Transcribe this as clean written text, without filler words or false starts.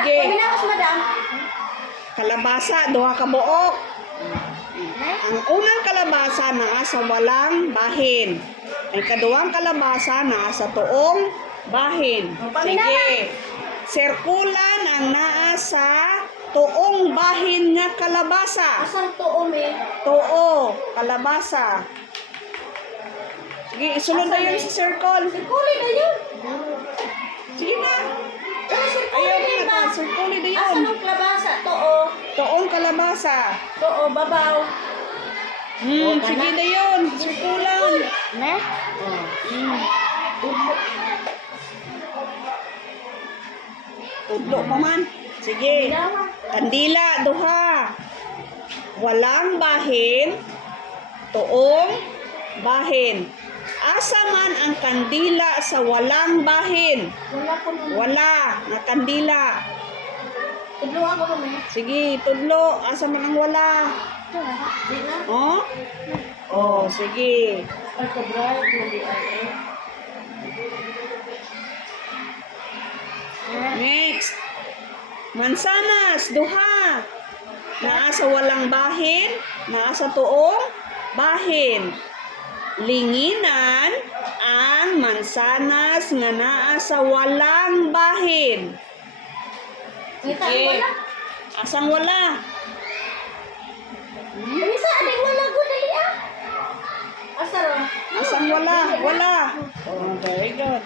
Sige. Paminawas, madam. Kalabasa, duha ka buok. Ang unang kalabasa naa sa walang bahin. Ang kaduhang kalabasa naa sa tuong bahin. Sige. Sirkulan ang naa sa tuong bahin nga kalabasa. Asang tuom eh. Tuo, kalabasa. Sige, isunod na yun sa circle. Sirkuli na yun. Sige na. Sirkuli Ayaw na ba? na, circle na yun. Asan ang klabasa? Too. Tuong kalabasa. Too, babaw. Sige na yun. Sirkulan. Ne? Tudlo pa man. Sige. Kandila, duha. Walang bahin. Tuong bahin. Asa man ang kandila sa walang bahin? Wala ko nun. Wala. Na kandila. Tudluan ko nun eh. Sige, tudlo. Asa man ang wala? Di na. Oh? Oh, sige. Pagkabral, hindi ay eh. Next. Mansanas, duha. Naa sa walang bahin, naa sa tuong bahin. Linginan ang mansanas nga naa sa walang bahin. Kita Sige. wala. Asang wala? Bisa aning wala ko dali ah. Asa ro? Asang wala? Wala. Oh, very good.